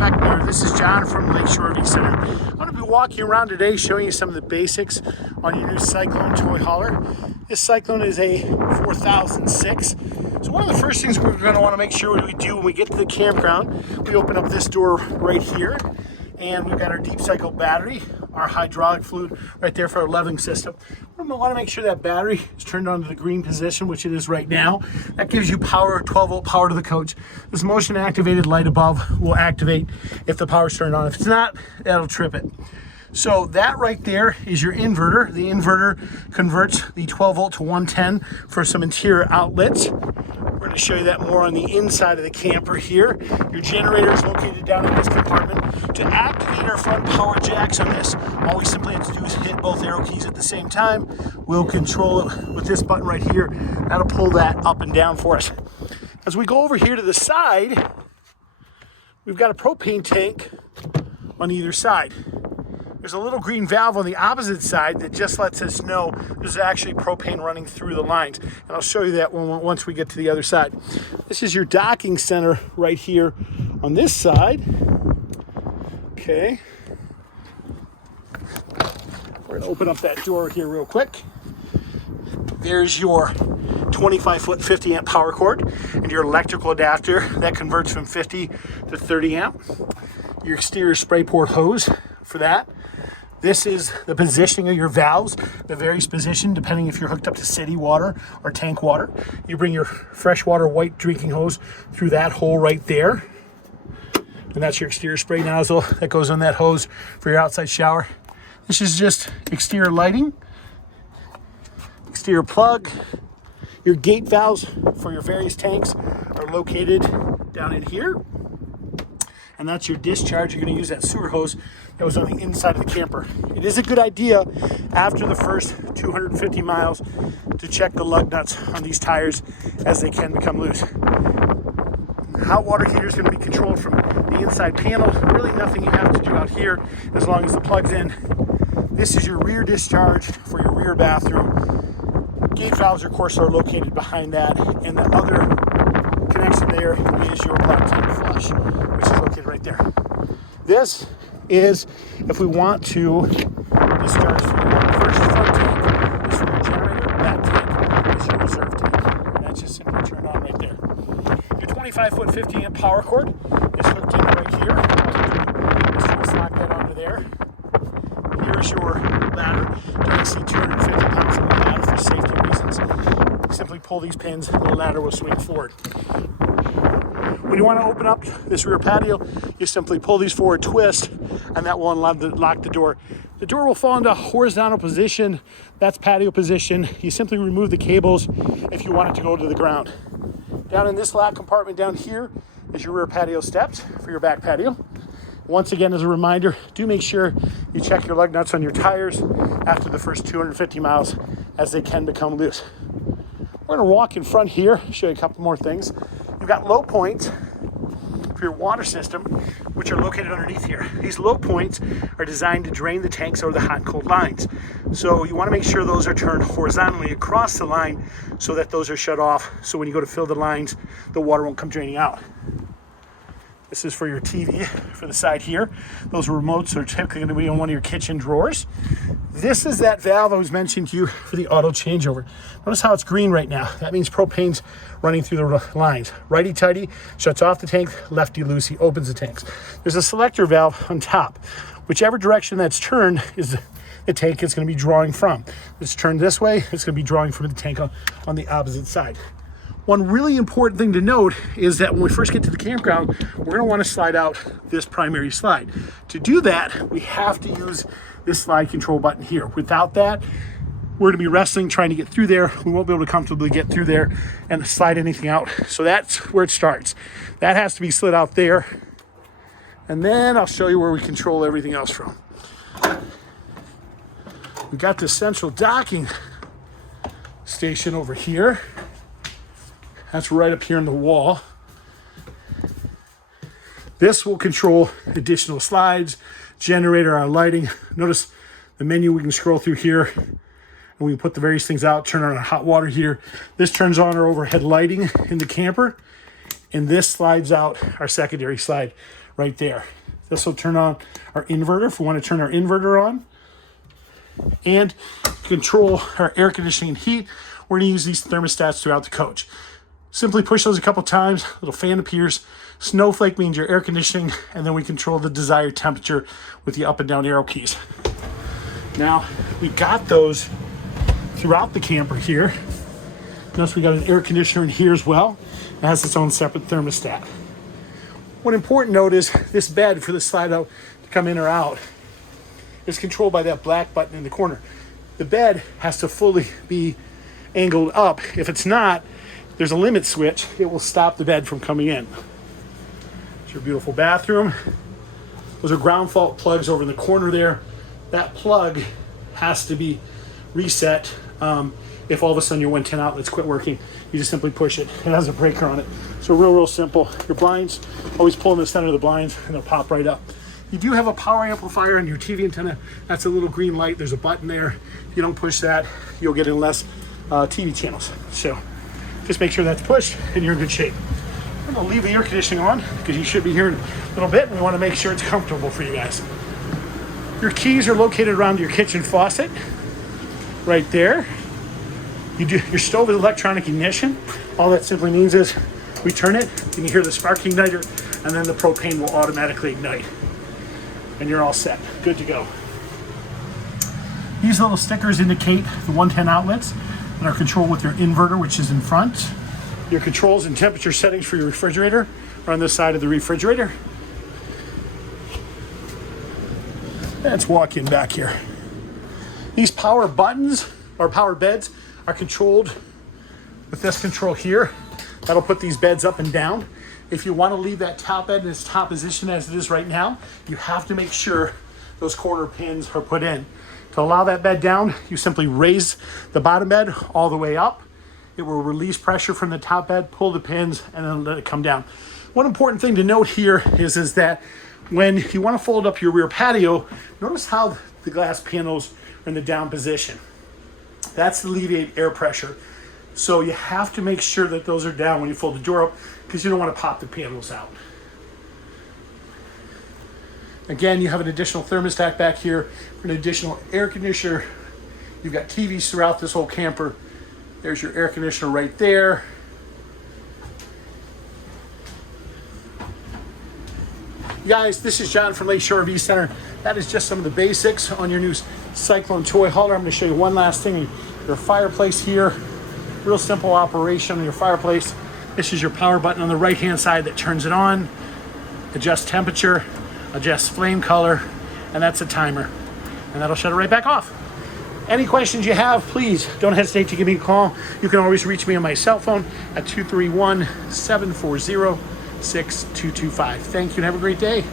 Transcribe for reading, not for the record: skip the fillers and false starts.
Beckner. This is John from Lakeshore RV Center. I'm going to be walking around today showing you some of the basics on your new Cyclone toy hauler. This Cyclone is a 4006. So one of the first things we're going to want to make sure we do when we get to the campground, we open up this door right here, and we've got our deep cycle battery, our hydraulic fluid right there for our leveling system. We want to make sure that battery is turned on to the green position, which it is right now. That gives you power, 12 volt power to the coach. This motion activated light above will activate if the power's turned on. If it's not, that'll trip it. So that right there is your inverter. The inverter converts the 12 volt to 110 for some interior outlets. We're going to show you that more on the inside of the camper here. Your generator is located down in this compartment. To activate our front power jacks on this, all we simply have to do is hit both arrow keys at the same time. We'll control it with this button right here. That'll pull that up and down for us. As we go over here to the side, we've got a propane tank on either side. There's a little green valve on the opposite side that just lets us know there's actually propane running through the lines. And I'll show you that once we get to the other side. This is your docking center right here on this side. Okay. We're gonna open up that door here real quick. There's your 25-foot 50 amp power cord and your electrical adapter that converts from 50 to 30 amp. Your exterior spray port hose for that. This is the positioning of your valves, the various position depending if you're hooked up to city water or tank water. You bring your freshwater white drinking hose through that hole right there. And that's your exterior spray nozzle that goes on that hose for your outside shower. This is just exterior lighting, exterior plug. Your gate valves for your various tanks are located down in here. And that's your discharge. You're going to use that sewer hose that was on the inside of the camper. It is a good idea after the first 250 miles to check the lug nuts on these tires as they can become loose. The hot water heater is going to be controlled from the inside panel. Really nothing you have to do out here as long as the plug's in. This is your rear discharge for your rear bathroom. Gate valves, of course, are located behind that, and the other connection there is your black tank flush, which is located right there. This is if we want to discharge fuel. First front tank is for your generator, back tank is your reserve tank. And that's just simply turned on right there. Your 25-foot 50 amp power cord is hooked in right here. Just slide that onto there. Here's your ladder. Don't exceed 250 pounds on the ladder for safety reasons. Simply pull these pins and the ladder will swing forward. When you want to open up this rear patio, you simply pull these forward, twist, and that will unlock the door. The door will fall into a horizontal position. That's patio position. You simply remove the cables if you want it to go to the ground. Down in this lat compartment down here is your rear patio steps for your back patio. Once again, as a reminder, do make sure you check your lug nuts on your tires after the first 250 miles as they can become loose. We're going to walk in front here, show you a couple more things. You've got low points for your water system, which are located underneath here. These low points are designed to drain the tanks over the hot and cold lines. So you want to make sure those are turned horizontally across the line so that those are shut off. So when you go to fill the lines, the water won't come draining out. This is for your TV for the side here. Those remotes are typically going to be in one of your kitchen drawers. This is that valve I was mentioning to you for the auto changeover. Notice how it's green right now. That means propane's running through the lines. Righty-tighty shuts off the tank, lefty-loosey opens the tanks. There's a selector valve on top. Whichever direction that's turned is the tank is going to be drawing from. If it's turned this way, it's going to be drawing from the tank on the opposite side. One really important thing to note is that when we first get to the campground, we're going to want to slide out this primary slide. To do that, we have to use this slide control button here. Without that, we're going to be wrestling trying to get through there. We won't be able to comfortably get through there and slide anything out. So that's where it starts. That has to be slid out there. And then I'll show you where we control everything else from. We got the central docking station over here. That's right up here in the wall. This will control additional slides, generator, our lighting. Notice the menu we can scroll through here and we can put the various things out, turn on our hot water heater. This turns on our overhead lighting in the camper, and this slides out our secondary slide right there. This will turn on our inverter if we want to turn our inverter on. And control our air conditioning and heat. We're going to use these thermostats throughout the coach. Simply push those a couple times, little fan appears. Snowflake means your air conditioning, and then we control the desired temperature with the up and down arrow keys. Now, we got those throughout the camper here. Notice we got an air conditioner in here as well. It has its own separate thermostat. One important note is this bed for the slide out to come in or out is controlled by that black button in the corner. The bed has to fully be angled up. If it's not, there's a limit switch. It will stop the bed from coming in. It's your beautiful bathroom. Those are ground fault plugs over in the corner there. That plug has to be reset. If all of a sudden your 110 outlets quit working, you just simply push it. It has a breaker on it. So real simple. Your blinds, always pull in the center of the blinds and they'll pop right up. You do have a power amplifier on your TV antenna. That's a little green light. There's a button there. If you don't push that, you'll get in less TV channels. So just make sure that's pushed and you're in good shape. I'm gonna leave the air conditioning on because you should be here in a little bit. And we wanna make sure it's comfortable for you guys. Your keys are located around your kitchen faucet, right there. Your stove is electronic ignition. All that simply means is we turn it, and you hear the spark igniter, and then the propane will automatically ignite. And you're all set, good to go. These little stickers indicate the 110 outlets that are controlled with your inverter, which is in front. Your controls and temperature settings for your refrigerator are on this side of the refrigerator. Let's walk in back here. These power buttons or power beds are controlled with this control here. That'll put these beds up and down. If you want to leave that top bed in its top position as it is right now, you have to make sure those corner pins are put in. To allow that bed down, you simply raise the bottom bed all the way up. It will release pressure from the top bed, pull the pins, and then let it come down. One important thing to note here is that when you want to fold up your rear patio, notice how the glass panels are in the down position. That's to alleviate air pressure. So you have to make sure that those are down when you fold the door up because you don't want to pop the panels out. Again, you have an additional thermostat back here for an additional air conditioner. You've got TVs throughout this whole camper. There's your air conditioner right there. Guys, this is John from Lakeshore RV Center. That is just some of the basics on your new Cyclone toy hauler. I'm going to show you one last thing. Your fireplace here. Real simple operation on your fireplace. This is your power button on the right hand side that turns it on, adjusts temperature, adjusts flame color, and that's a timer. And that'll shut it right back off. Any questions you have, please don't hesitate to give me a call. You can always reach me on my cell phone at 231-740-6225. Thank you and have a great day.